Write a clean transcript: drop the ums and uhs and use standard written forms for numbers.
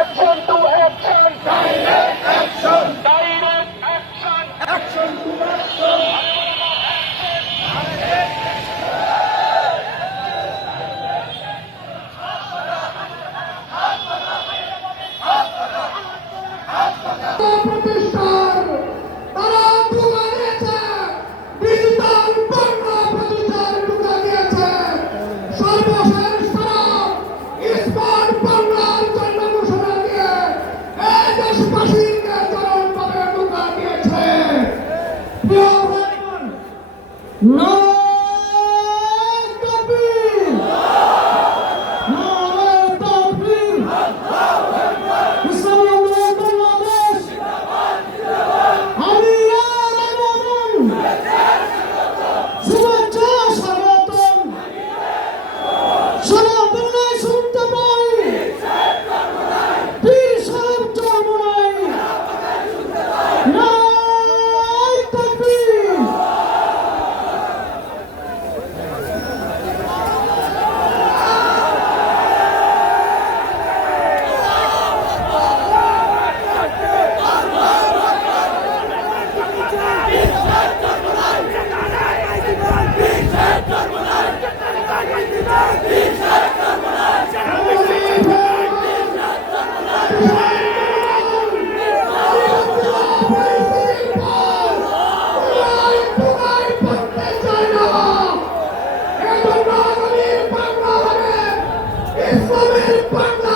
Action to action! Direct action! Direct action! Action to action! প্রতিষ্ঠান তারা ধোঁয়া দিয়েছে, ডিজিটাল বাংলা প্রতিষ্ঠান ঢুকা দিয়েছে। সর্বশেষ তারা স্মার্ট বাংলার জন্য ঘোষণা দিয়ে এই দেশবাসীকে চরমভাবে ঢুকা দিয়েছে। প্রিয় ভাইগণ, নারায়ে তাকবীর, নারায়ে তাকবীর। ইসলামের বাংলা